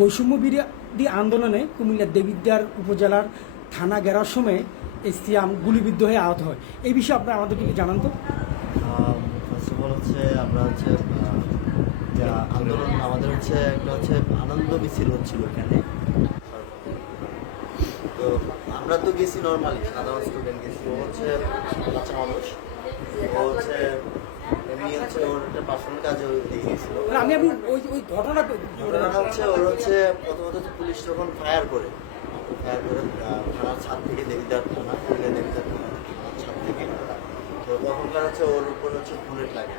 বৈষম্য বিরোধী আন্দোলনে কুমিল্লার দেবিদ্বার উপজেলার থানা ঘেরার সময় সিয়াম গুলিবিদ্ধ হয়ে আহত হয়। এই বিষয়ে আপনারা আমাদেরকে একটু জানান তো। ফার্স্ট অফ অল হচ্ছে আমরা হচ্ছে আন্দোলন আমাদের হচ্ছে একটা হচ্ছে আনন্দ মিছিল হচ্ছিল এখানে। তো আমরা তো গেছি নর্মালি সাধারণ স্টুডেন্ট গেছি, ও হচ্ছে বাচ্চা মানুষ, ও হচ্ছে এমনি হচ্ছে ওর একটা পার্সোনাল কাজে দিয়ে গেছিল। আমি ওই ঘটনাটা হচ্ছে ওর হচ্ছে প্রথমত হচ্ছে পুলিশ যখন ফায়ার করে থানার ছাদ থেকে দেবিদ্বার থানা দেবিদ্বার থানার ছাদ থেকে, তো তখনকার হচ্ছে ওর উপর হচ্ছে বুলেট লাগে।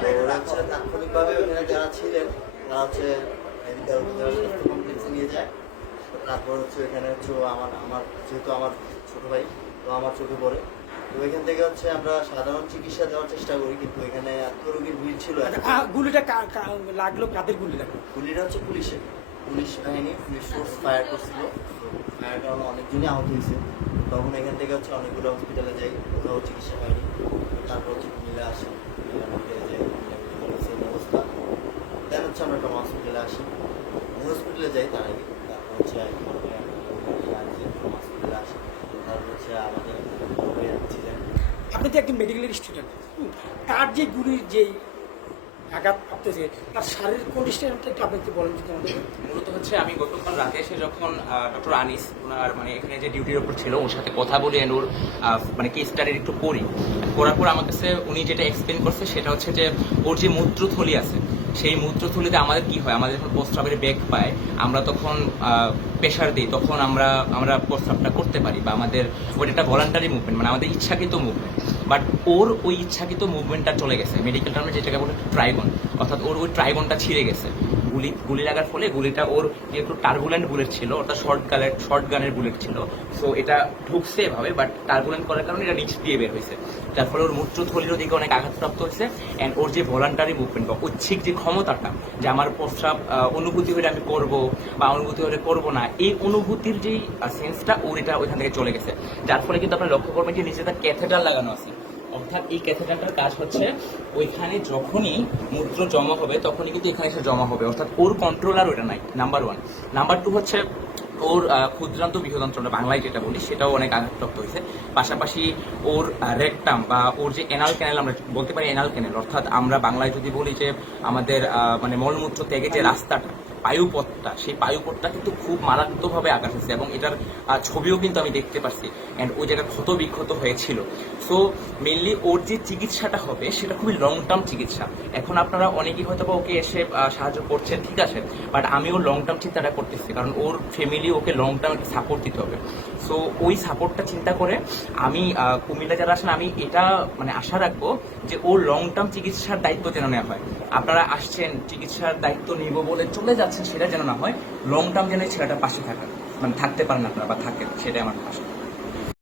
তো ওরা হচ্ছে তাৎক্ষণিকভাবে ওখানে যারা ছিলেন তারা হচ্ছে দেবিদ্বার উপজেলা স্বাস্থ্য কমপ্লেক্সে নিয়ে যায়। তারপর হচ্ছে এখানে হচ্ছে আমার যেহেতু আমার ছোটো ভাই, তো আমার চোখে পড়ে, তো এখান থেকে হচ্ছে আমরা সাধারণ চিকিৎসা দেওয়ার চেষ্টা করি, কিন্তু এখানে এত রোগীর ভিড় ছিল। গুলিটা লাগলো কাদের গুলি লাগলো? গুলিটা হচ্ছে পুলিশ বাহিনী, পুলিশ ফোর্স ফায়ার করছিল। তো ফায়ার কারণে অনেকজনই আহত হয়েছে। তখন এখান থেকে হচ্ছে অনেকগুলো হসপিটালে যাই, কোথাও চিকিৎসা পাইনি। তারপর হচ্ছে কুমিল্লা আসি, মেডিকেলে যাই, সেম অবস্থা। দেন হচ্ছে আমরা ট্রমা হসপিটালে আসি, হসপিটালে যাই। তার আগে তারপর হচ্ছে ট্রমা হসপিটালে আসি। তারপর হচ্ছে আমাদের ছিলেন। আপনি তো একজন মেডিকেলের স্টুডেন্ট, তার যে গুলির যে আঘাত প্রাপ্তছে তার শারীরিক কন্ডিশনটা একটু আপনি একটু বলেন যদি আমাদের। মূলত হচ্ছে আমি গতকাল রাতে এসে যখন ডক্টর আনিস ওনার মানে এখানে যে ডিউটির ওপর ছিল ওর সাথে কথা বলি অ্যান্ড ওর মানে কেস স্টাডির একটু পড়ি, পড়ার পর আমার কাছে উনি যেটা এক্সপ্লেন করছে সেটা হচ্ছে যে ওর যে মূত্রথলি আছে সেই মূত্রথলিতে আমাদের কি হয়, আমাদের যখন প্রস্রাবের বেগ পায় আমরা তখন প্রেশার দিই, তখন আমরা প্রস্রাবটা করতে পারি বা আমাদের ওটা একটা ভলান্টারি মুভমেন্ট, মানে আমাদের ইচ্ছাকৃত মুভমেন্ট। বাট ওর ওই ইচ্ছাকৃত মুভমেন্টটা চলে গেছে, মেডিকেল টার্মে যেটাকে বলে ট্রাইগন, অর্থাৎ ওর ওই ট্রাইগনটা ছিঁড়ে গেছে। গুলি লাগার ফলে গুলিটা ওর একটু টার্বুলেন্ট বুলেট ছিল, অর্থাৎ শর্ট গানের বুলেট ছিল। সো এটা ঢুকছে এভাবে, বাট টার্বুলেন্ট করার কারণে এটা নিচ দিয়ে বের হয়েছে, যার ফলে ওর মূত্রথলির দিকে অনেক আঘাতপ্রাপ্ত হয়েছে। অ্যান্ড ওর যে ভলান্টারি মুভমেন্ট বা ঐচ্ছিক যে ক্ষমতাটা, যে আমার প্রস্রাব অনুভূতি হলে আমি করবো বা অনুভূতি হলে করবো না, এই অনুভূতির যেই সেন্সটা ওর এটা ওইখান থেকে চলে গেছে। যার ফলে কিন্তু আপনারা লক্ষ্য করবেন যে নিচে তার ক্যাথেটার লাগানো আছে, অর্থাৎ এই ক্যাথেটারটার কাজ হচ্ছে ওইখানে যখনই মূত্র জমা হবে তখনই কিন্তু এখানে এসে জমা হবে, অর্থাৎ ওর কন্ট্রোল আর ওটা নাই, নাম্বার ওয়ান। নাম্বার টু হচ্ছে ওর ক্ষুদ্রান্ত বৃহদান্ত্রটা বাংলায় যেটা বলি সেটাও অনেক আঘাতপ্রাপ্ত হয়েছে। পাশাপাশি ওর রেকটাম বা ওর যে এনাল ক্যানেল, আমরা বলতে পারি এনাল ক্যানেল, অর্থাৎ আমরা বাংলায় যদি বলি যে আমাদের মানে মলমূত্র ত্যাগে যে রাস্তাটা, পায়ুপথটা, সেই পায়ুপথটা কিন্তু খুব মারাত্মকভাবে আঘাত হয়েছে এবং এটার ছবিও কিন্তু আমি দেখতে পাচ্ছি। অ্যান্ড ওই জায়গায় ক্ষত বিক্ষত হয়েছিল। সো মেনলি ওর যে চিকিৎসাটা হবে সেটা খুবই লং টার্ম চিকিৎসা। এখন আপনারা অনেকেই হয়তো বা ওকে এসে সাহায্য করছেন, ঠিক আছে, বাট আমি ওর লং টার্ম চিন্তাটা করতেছি, কারণ ওর ফ্যামিলি ওকে লং টার্ম একটা সাপোর্ট দিতে হবে। সো ওই সাপোর্টটা চিন্তা করে আমি কুমিল্লা যারা আসেন আমি এটা মানে আশা রাখবো যে ওর লং টার্ম চিকিৎসার দায়িত্ব যেন নেওয়া হয়। আপনারা আসছেন চিকিৎসার দায়িত্ব নিব বলে চলে যাচ্ছেন, সেটা যেন না হয়, লং টার্ম যেন ছেলেটার পাশে থাকার মানে থাকতে পারেন আপনারা বা থাকেন, সেটাই আমার আশা।